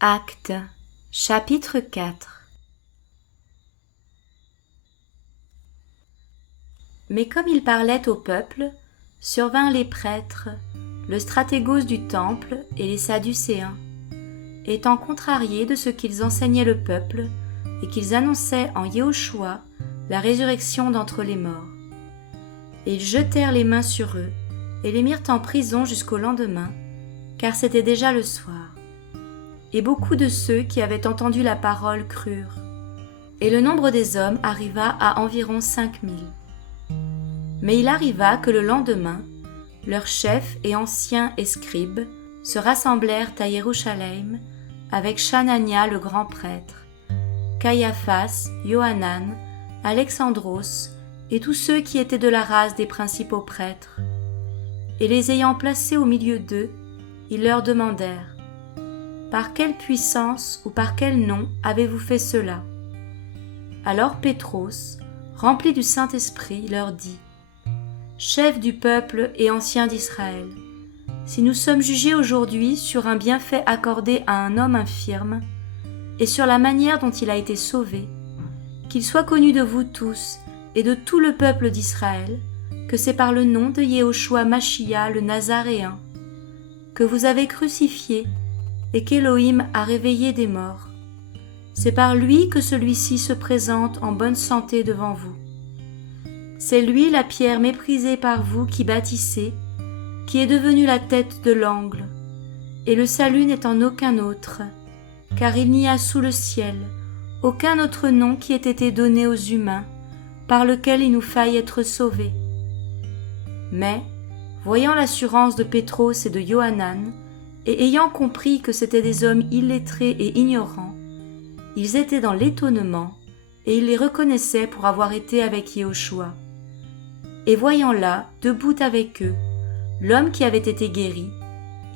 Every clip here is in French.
Actes, chapitre 4. Mais comme il parlait au peuple, survinrent les prêtres, le stratégos du temple et les sadducéens, étant contrariés de ce qu'ils enseignaient le peuple et qu'ils annonçaient en Yehoshua la résurrection d'entre les morts. Et ils jetèrent les mains sur eux et les mirent en prison jusqu'au lendemain, car c'était déjà le soir. Et beaucoup de ceux qui avaient entendu la parole crurent. Et le nombre des hommes arriva à environ 5000. Mais il arriva que le lendemain, leurs chefs et anciens et scribes se rassemblèrent à Jérusalem avec Chanania le grand prêtre, Caiaphas, Johanan, Alexandros et tous ceux qui étaient de la race des principaux prêtres. Et les ayant placés au milieu d'eux, ils leur demandèrent: par quelle puissance ou par quel nom avez-vous fait cela? Alors Pétros, rempli du Saint-Esprit, leur dit: chefs du peuple et anciens d'Israël, si nous sommes jugés aujourd'hui sur un bienfait accordé à un homme infirme et sur la manière dont il a été sauvé, qu'il soit connu de vous tous et de tout le peuple d'Israël que c'est par le nom de Yehoshua Machia le Nazaréen que vous avez crucifié et qu'Élohim a réveillé des morts. C'est par lui que celui-ci se présente en bonne santé devant vous. C'est lui la pierre méprisée par vous qui bâtissez, qui est devenue la tête de l'angle. Et le salut n'est en aucun autre, car il n'y a sous le ciel aucun autre nom qui ait été donné aux humains, par lequel il nous faille être sauvés. Mais, voyant l'assurance de Pétros et de Johanan, et ayant compris que c'étaient des hommes illettrés et ignorants, ils étaient dans l'étonnement, et ils les reconnaissaient pour avoir été avec Yehoshua. Et voyant là, debout avec eux, l'homme qui avait été guéri,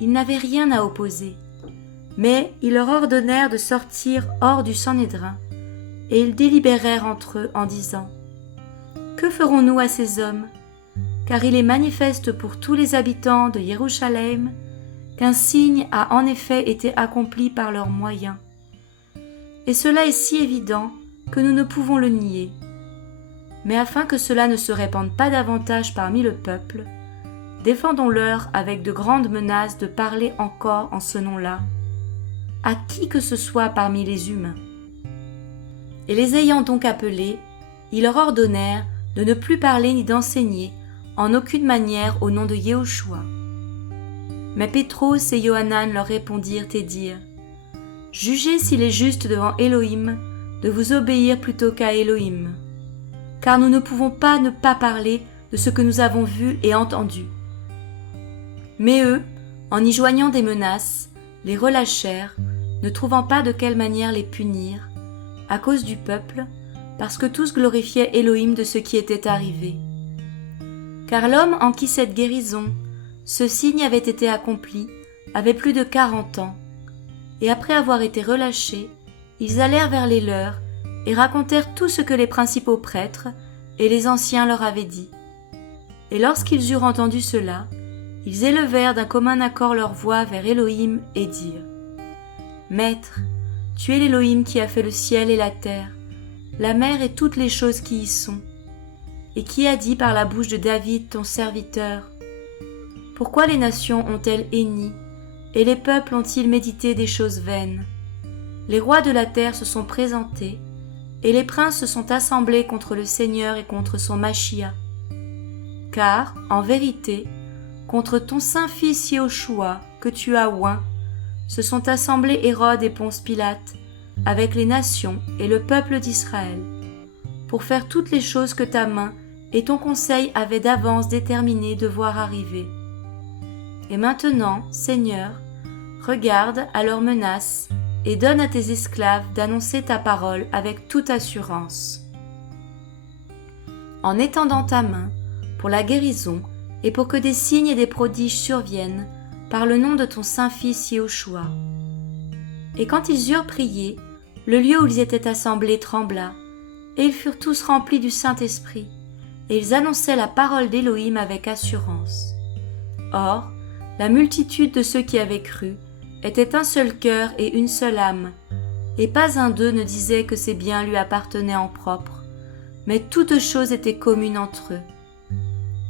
ils n'avaient rien à opposer. Mais ils leur ordonnèrent de sortir hors du Sanhédrin, et ils délibérèrent entre eux en disant: que ferons-nous à ces hommes? Car il est manifeste pour tous les habitants de Jérusalem qu'un signe a en effet été accompli par leurs moyens. Et cela est si évident que nous ne pouvons le nier. Mais afin que cela ne se répande pas davantage parmi le peuple, défendons-leur avec de grandes menaces de parler encore en ce nom-là, à qui que ce soit parmi les humains. Et les ayant donc appelés, ils leur ordonnèrent de ne plus parler ni d'enseigner en aucune manière au nom de Yehoshua. Mais Pétros et Johanan leur répondirent et dirent: jugez s'il est juste devant Élohim de vous obéir plutôt qu'à Élohim, car nous ne pouvons pas ne pas parler de ce que nous avons vu et entendu. Mais eux, en y joignant des menaces, les relâchèrent, ne trouvant pas de quelle manière les punir, à cause du peuple, parce que tous glorifiaient Élohim de ce qui était arrivé. Car l'homme en qui cette guérison, ce signe avait été accompli, avait plus de 40 ans, et après avoir été relâchés, ils allèrent vers les leurs et racontèrent tout ce que les principaux prêtres et les anciens leur avaient dit. Et lorsqu'ils eurent entendu cela, ils élevèrent d'un commun accord leur voix vers Élohim et dirent: Maître, tu es l'Élohim qui a fait le ciel et la terre, la mer et toutes les choses qui y sont, et qui a dit par la bouche de David ton serviteur: pourquoi les nations ont-elles henni, et les peuples ont-ils médité des choses vaines? Les rois de la terre se sont présentés, et les princes se sont assemblés contre le Seigneur et contre son Machia. Car, en vérité, contre ton saint fils Yehoshua, que tu as oint, se sont assemblés Hérode et Ponce Pilate, avec les nations et le peuple d'Israël, pour faire toutes les choses que ta main et ton conseil avaient d'avance déterminé de voir arriver. Et maintenant, Seigneur, regarde à leurs menaces et donne à tes esclaves d'annoncer ta parole avec toute assurance. En étendant ta main pour la guérison et pour que des signes et des prodiges surviennent par le nom de ton Saint-Fils Yehoshua. Et quand ils eurent prié, le lieu où ils étaient assemblés trembla, et ils furent tous remplis du Saint-Esprit, et ils annonçaient la parole d'Élohim avec assurance. Or, la multitude de ceux qui avaient cru était un seul cœur et une seule âme, et pas un d'eux ne disait que ses biens lui appartenaient en propre, mais toutes choses étaient communes entre eux.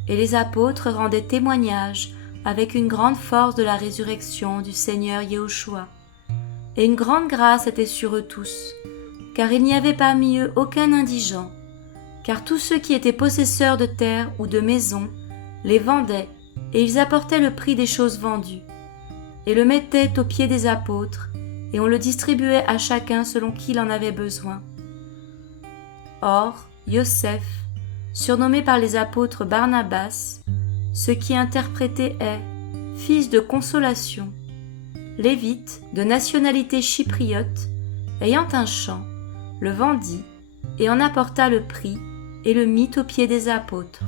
Et les apôtres rendaient témoignage avec une grande force de la résurrection du Seigneur Yahushua. Et une grande grâce était sur eux tous, car il n'y avait parmi eux aucun indigent, car tous ceux qui étaient possesseurs de terre ou de maisons les vendaient, et ils apportaient le prix des choses vendues, et le mettaient aux pieds des apôtres, et on le distribuait à chacun selon qu'il en avait besoin. Or, Yosef, surnommé par les apôtres Barnabas, ce qui interprété est « fils de consolation », lévite de nationalité chypriote, ayant un champ, le vendit et en apporta le prix et le mit aux pieds des apôtres.